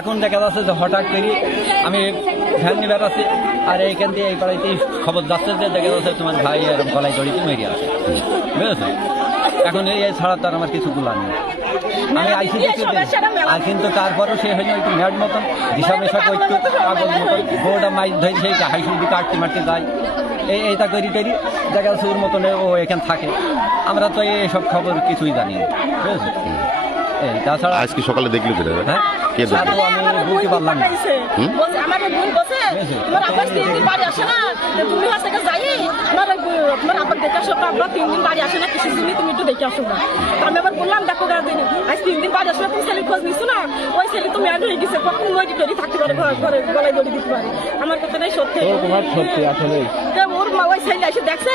এখন দেখা যাচ্ছে যে হঠাৎ করে আমি ভ্যান নিয়ে বেড়াচ্ছি, আর এইখান দিয়ে এই পাড়াইতে খবর যাচ্ছে যে দেখা যাচ্ছে তোমার ভাই এরকম গলায় দড়িতে মেরে আছে, বুঝেছো? এখন এই ছাড়া তো আর আমার কিছু বলার নেই। আমি আইসি দেখতে, আর কিন্তু তারপরেও সে হয়নি একটু ম্যাড মতন দিশা মেশা করতো, কাগজ মতন বউটা মাইক ধরে সেই হাইসুর দিকে কাটতে মারতে যায়, এইটা করি তৈরি দেখা যাচ্ছে ওর মতন ও এখানে থাকে। আমরা তো এইসব খবর কিছুই জানি না, বুঝেছো? এই তাছাড়া আজকে সকালে দেখলি তো, হ্যাঁ কে তা তো আমি বলতে পারলাম না। আমাকে ভুল বসে তোমার আব্বা 3 দিন বাড়ি আসে না, তুমি হাত থেকে যাই তোমার আব্বা দেখে আসো, আব্বা 3 দিন বাড়ি আসে না, কিসের জন্য তুমি একটু দেখে আসো না। আমি আবার বললাম দেখো আজ 3 দিন বাড়ি আসলে তুমি ছেলে খোঁজ নিছো না, ওই ছেলে তুমি ম্যাড হয়ে গেছে, কখন নদী তৈরি থাকতে পারে, ঘরে গলায় দড়ি দিতে পারে। আমার কথাটাই সত্যি, তোমার সত্যি আসলে ওর মা ওই ছেলে এসে দেখছে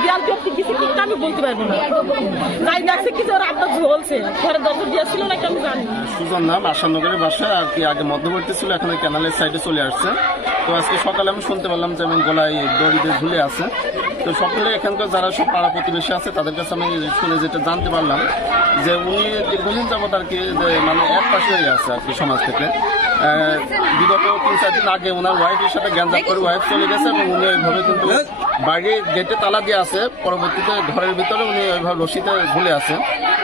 বিড়াল করতে কিছু কিন্তু আমি বলতে পারবো না, যাই দেখছে কিছু ওর আব্বা ঝুলছে, ঘরে দরজা দিয়েছিল নাকি আমি জানি না। সুজন নাম আশানগরের বাসায় আর কি, আগে মধ্যবর্তী ছিল, এখন ক্যানালের সাইডে চলে আসছে। তো আজকে সকালে আমি শুনতে পারলাম যে এমন গলায় দড়িতে ঝুলে আছে। তো সকলে এখানকার যারা সব পাড়া প্রতিবেশী আছে তাদের কাছে আমি শুনে যেটা জানতে পারলাম যে উনি দীর্ঘদিন যাবত আর কি যে মানে এক পাশে হয়ে আছে আর কি সমাজ থেকে। বিগত 3-4 দিন আগে ওনার ওয়াইফের সাথে গ্যাঞ্জাম করে ওয়াইফ চলে গেছে এবং উনি ওইভাবে কিন্তু বাইরে গেটে তালা দিয়ে আছে, পরবর্তীতে ঘরের ভিতরে উনি ওইভাবে রশিতে ঝুলে আছে।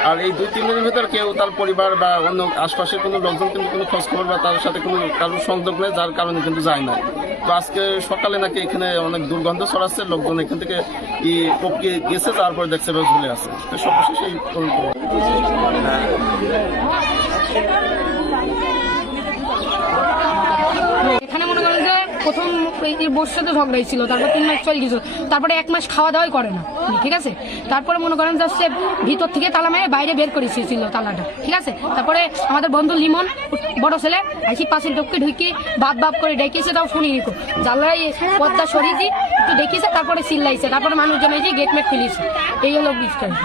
আর এই 2-3 দিনের ভিতর কেউ তার পরিবার বা অন্য আশপাশের কোনো লোকজন কিন্তু কোনো খোঁজ খবর বা তার সাথে কোনো কারোর সংযোগ নেই, যার কারণে কিন্তু যায় না। তো আজকে সকালে নাকি এখানে অনেক দুর্গন্ধ ছড়াচ্ছে, লোকজন এখান থেকে টপকে গেছে, তারপরে দেখছে বেশ ঝুলে আছে। তো সবশেষে এই এখানে মনে করেন যে প্রথম বোর সাথে ঝগড়াই ছিল, তারপর 3 মাস চলে গেছিল, তারপরে 1 মাস খাওয়া দাওয়াই করে না, ঠিক আছে। তারপরে মনে করেন যাচ্ছে ভিতর থেকে তালা মেরে বাইরে বের করে ছিল তালাটা, ঠিক আছে। তারপরে আমাদের বন্ধু লিমন বড় ছেলে আইসি পাশের ডোককে ঢুকি বাপ করে ডেকেছে, তাও শুনি নিকো জানলাই পর্দা সরিয়ে দিই একটু দেখিয়েছে, তারপরে চিল্লাইছে, তারপরে মানুষজন এসে গেট মেট খুলিয়েছে। এই হলো বিষয়টা।